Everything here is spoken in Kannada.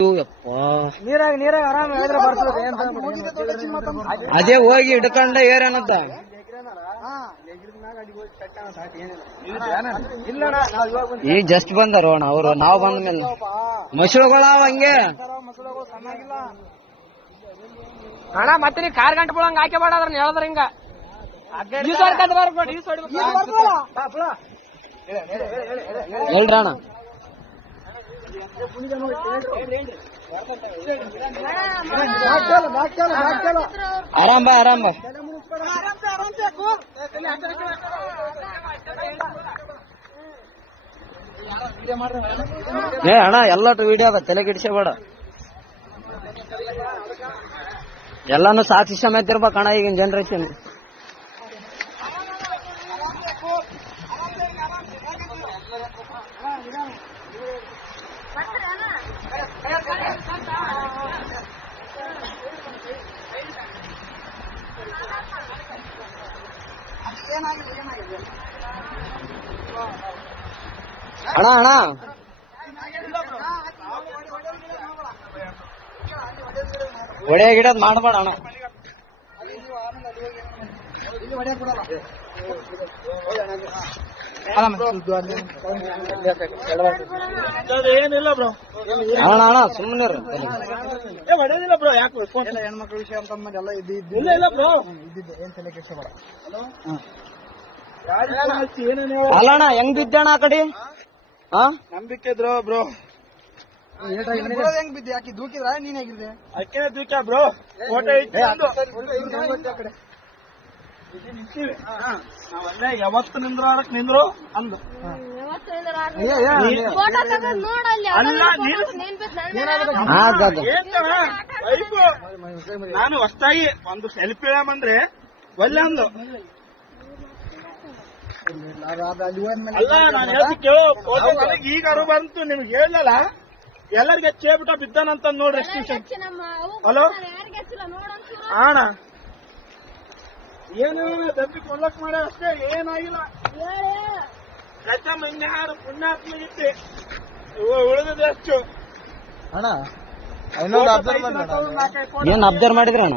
ನೀರಾಗ ಆರಾಮ ಅದೇ ಹೋಗಿ ಹಿಡ್ಕೊಂಡ ಏರನಂತ ಈಗ ಜಸ್ಟ್ ಬಂದಾರ ಅವ್ರು ನಾವ್ ಬಂದ ಮೇಲೆ ಮಶುಗಳಾವ ಹಂಗೆ ಅಣ್ಣ ಮತ್ತೆ ನೀ ಕಾರ್ ಗಂಟೆ ಬಿಡಂಗ ಹಾಕಿ ಬೇಡದ್ರ ಹೇಳಿದ್ರ ಹಿಂಗ ಹೇಳ್ರಣ್ಣ ಆರಾಮ್ ಬಾ ಏ ಅಣ್ಣ ಎಲ್ಲಟು ವಿಡಿಯೋ ಅದ ತಲೆ ಗಿಡಿಸಬೇಡ ಎಲ್ಲಾನು ಸಾಕ್ಷಿ ಸಮೇತ ಇರ್ಬೇಕಣ್ಣ ಈಗಿನ ಜನರೇಷನ್ ಅಣ್ಣ ಒಡೆ ಗಿಡದ್ ಮಾಡಬೇಡ ಅಣ್ಣ ಏನಿಲ್ಲ ಬ್ರೋ ಅಣ್ಣ ಸುಮ್ಮನೆ ಹೊಡೆಯೋದಿಲ್ಲ ಬ್ರೋ ಯಾಕೆ ಹೆಣ್ಮಕ್ಳ ವಿಷಯ ಅಂತ ಎಲ್ಲ ಇಲ್ಲ ಬ್ರೋ ಏನ್ ತಲೆ ಕೆಡಿಸಬೇಡ ಅಲ್ಲಣ್ಣ ಹೆಂಗ್ ಬಿದ್ದಣ್ಣ ಆ ಕಡೆ ನಂಬಿಕೆ ಇದ್ರು ಬ್ರೋ ಹೆಂಗ್ ಬಿದ್ದೆ ಯಾಕೆ ದೂಕಿದ್ರ ನೀನ್ ಹೇಗಿದ್ದೆ ಅಕ್ಕೇ ದೂಕ್ಯ ಬ್ರೋ ಫೋಟೋ ಯಾವತ್ತು ನಿಂದ್ರು ಅಂದು ನಾನು ಹೊಸ್ತಾಗಿ ಒಂದು ಸೆಲ್ಫಿ ಇಡಮಂದ್ರೆ ಒಳ್ಳೆ ಅಂದು ಅಲ್ಲ ನಾನು ಹೇಳ್ತಿ ಕೇಳೋ ಈಗ ಅರು ಬಂತು ನಿಮ್ಗೆ ಹೇಳಲ್ಲ ಎಲ್ಲರಿಗೆ ಕೇಳ್ಬಿಟ್ಟ ಬಿದ್ದಾನಂತ ನೋಡ್ರಿ ಎಷ್ಟು ಹಲೋ ಅಣ್ಣ ಏನು ದಬ್ಬಿ ಕೊಲ್ಲಕ್ ಮಾಡ ಅಷ್ಟೇ ಏನಾಗಿಲ್ಲ ಇನ್ಯಾರು ಪುಣ್ಯಾತ್ಮಗಿತ್ತೆ ಉಳಿದ ಎಷ್ಟು ಅಣ್ಣ ಏನ್ ಅಬ್ಸರ್ವ್ ಮಾಡಿದ್ರ ಅಣ್ಣ